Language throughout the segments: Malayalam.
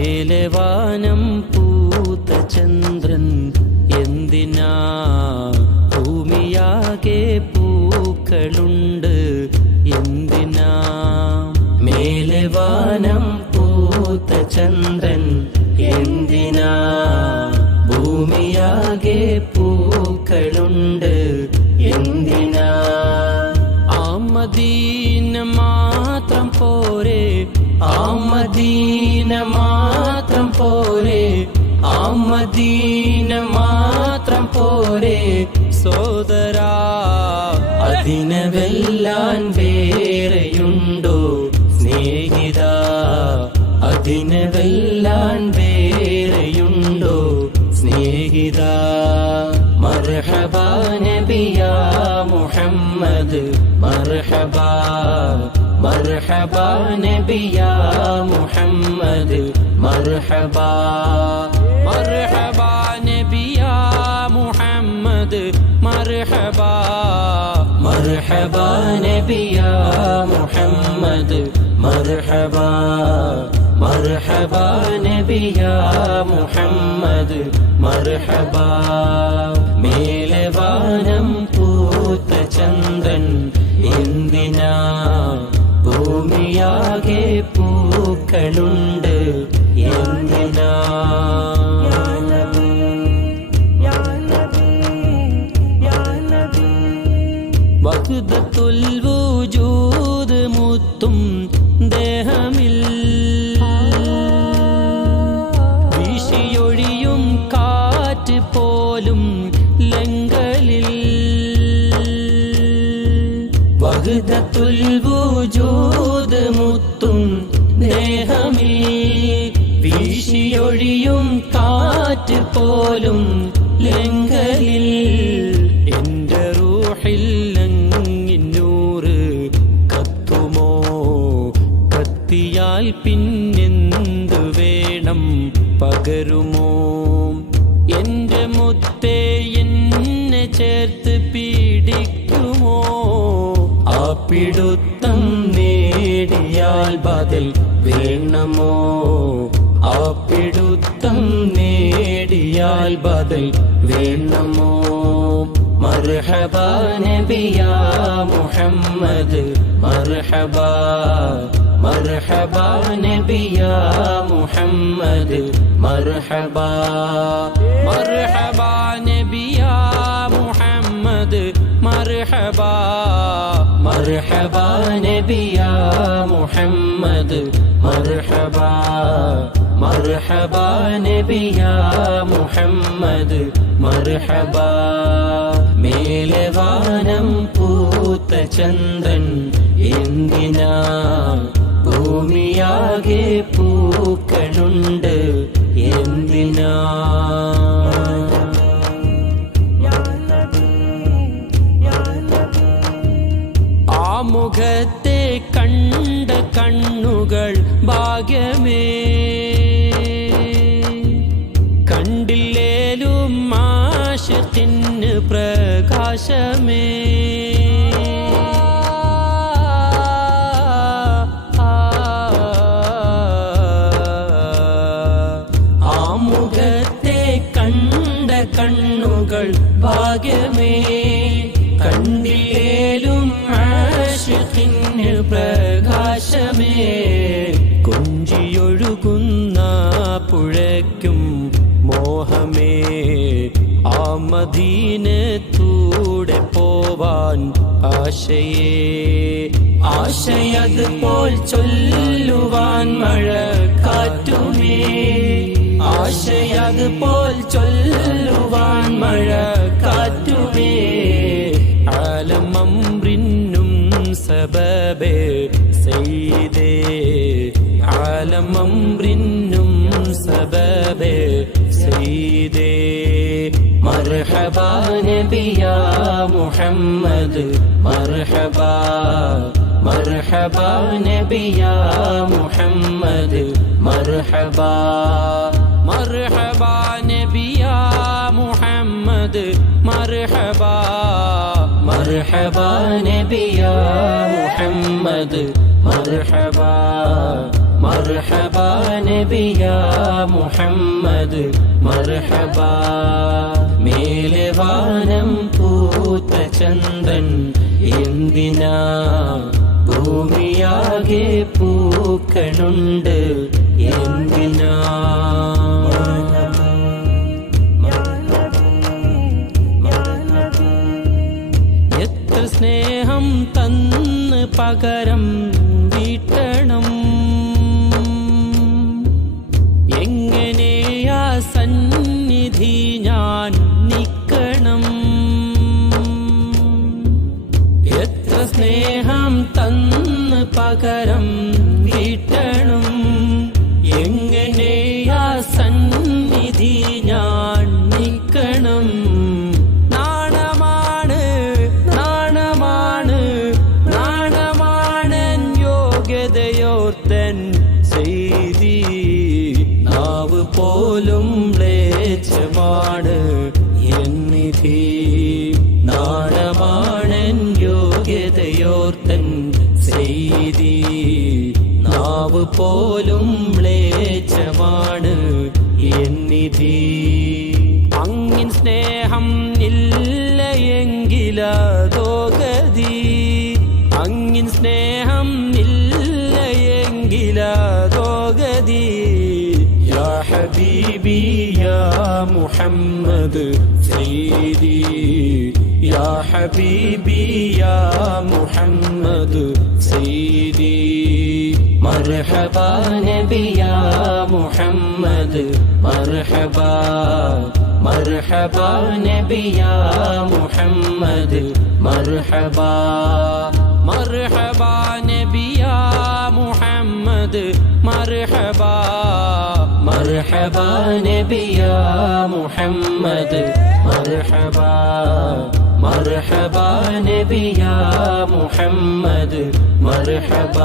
മേലെ വാനം പൂത്ത ചന്ദ്രൻ എന്തിനാ ഭൂമിയാകെ പൂക്കളുണ്ട്? എന്തിനാ? മേലവാനം പൂത്ത ചന്ദ്രൻ എന്തിനാ ഭൂമിയാകെ പൂക്കളുണ്ട്? എന്തിനാ? ആമദീന മദീന മാത്രം പോരെ ആമദീന മദീന മാത്രം പോരെ? ആ മാത്രം പോരെ സോദരാ. അതിനെ വെല്ലാൻ വേറെയുണ്ടോ സ്നേഹിത? അതിനെ വെല്ലാൻ വേറെയുണ്ടോ സ്നേഹിത? മർഹബ നബിയ മുഹമ്മദ് മർഹബ. മർഹബ നബിയ മുഹമ്മദ് മർഹബ മർഹബ നബിയ മുഹമ്മദ് മർഹബ മർഹബ നബിയ മുഹമ്മദ് മർഹബ മർഹബ നബിയ മുഹമ്മദ് മർഹബ. മേലെ വാനം പൂത്ത ചന്ദ്രൻ ഭൂമിയാകെ പൂക്കളുണ്ട് എന്തിനാ വഹുദത്തുൽ വൂജൂദ് വഹുദത്തുൽ വൂജൂദ് മുത്തും ദേഹമിൽ വീശിയൊഴിയും കാറ്റ് പോലും ലങ്കലിൽ എന്റെ റൂഹിൽ അങ്ങിന്നൂറ് കത്തുമോ? കത്തിയാൽ പിന്നെന്തു വേണം പകരുമോ? എന്റെ മുത്തേ എന്നെ ചേർത്ത് പിടുത്തം നേടിയാൽ ബദൽ വേണമോ? ആ പിടുത്തം നേടിയാൽ ബദൽ വേണമോ? മർഹബ മുഹമ്മദ് മർഹബ മർഹബ നബിയ മുഹമ്മദ് മർഹബ മർഹബ നബിയ മർഹബ മർഹബ നബിയ മുഹമ്മദ് മർഹബ മർഹബ നബിയ മുഹമ്മദ് മർഹബ മേലെ വാനം പൂത്ത ചന്ദ്രൻ എന്തിനാ ഭൂമിയാകെ പൂക്കളുണ്ട്. എന്തിനാ കണ്ണുകൾ ഭാഗ്യമേ. കണ്ടില്ലേലും ആശത്തിന് പ്രകാശമേ. ആ മുഖത്തെ കണ്ട കണ്ണുകൾ ഭാഗ്യമേ. ആശിഖിന് പ്രകാശമേ. കൊഞ്ചിയൊഴുകുന്ന പുഴയ്ക്കും മോഹമേ. ആ മദീനത്തൂടെ പോവാൻ ആശയേ. ആശയത് പോൽ ചൊല്ലുവാൻ മഴ കാറ്റുമേ ആശയത് പോൽ ചൊല്ലുവാൻ മഴ കാറ്റുമേ സബബേ സൈദേ ആലമംറിന്നും സബബേ സൈദേ മർഹബാ നബിയാ മുഹമ്മദ് മർഹബാ മർഹബാ നബിയാ മുഹമ്മദ് മർഹബാ മർഹബാ നബിയാ മുഹമ്മദ് മർഹബാ മർഹബ നബിയ മുഹമ്മദ് മർഹബ മർഹബ നബിയ മുഹമ്മദ് മർഹബ മേലെ വാനം പൂത്ത ചന്ദൻ എന്തിനാ ഭൂമിയാകെ പൂക്കളുണ്ട്. എന്തിനാ സന്നിധി ഞാൻ നിക്കണം. എത്ര സ്നേഹം തന്ന് പകരം യോഗ്യതയോർത്തൻ ചെയ്തി. നാവ് പോലും മ്ലേച്ഛമാണ് എന്നിധി അങ്ങിൻ സ്നേഹം ഇല്ല എങ്കിലതോ ഗതി. അങ്ങിൻ സ്നേഹം ഇല്ല എങ്കിലതോ ഗതി ഹബീബി യാ മുഹമ്മദ് സയ്യിദി يا حبيبي يا محمد سيدي مرحبا نبي يا محمد مرحبا مرحبا نبي يا محمد مرحبا مرحبا نبي يا محمد مرحبا മർഹബ നബിയ മുഹമ്മദ് മർഹബ മർഹബ നബിയ മുഹമ്മദ് മർഹബ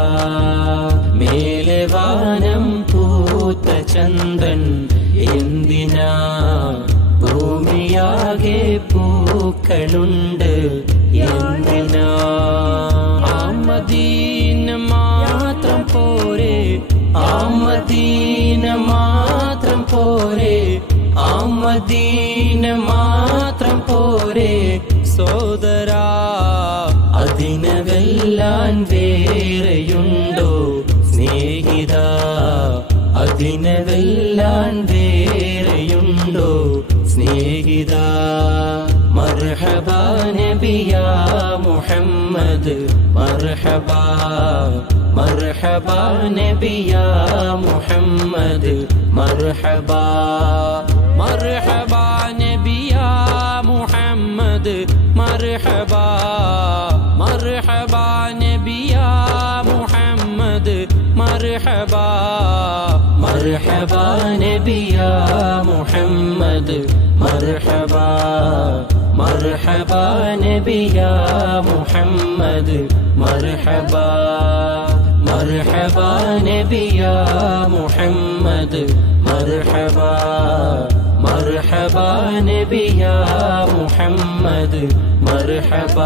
മേലെ വാനം പൂത്ത ചന്ദൻ എന്തിനാ ഭൂമിയാകെ പൂക്കളുണ്ട്? എന്തിനാ ആമദീന മാത്രം പോരെ? ആമദീന മാത്രം ആമദീന മാത്രം പോരെ സോദരാ. അതിനവെല്ലാൻ വേറെയുണ്ടോ സ്നേഹിത? അതിനവെല്ലാൻ വേറെയുണ്ടോ സ്നേഹിത? മർഹബ നബിയ മുഹമ്മദ് മർഹബ. മർഹബ നബിയ മുഹമ്മദ് മർഹബ. മർഹബ മർഹബ നബിയ മുഹമ്മദ് മർഹബ മർഹബ നബിയ മുഹമ്മദ് മർഹബ മർഹബ നബിയ മുഹമ്മദ് മർഹബ മർഹബ നബിയ മുഹമ്മദ് മർഹബ മർഹബ നബിയ മുഹമ്മദ് മർഹബ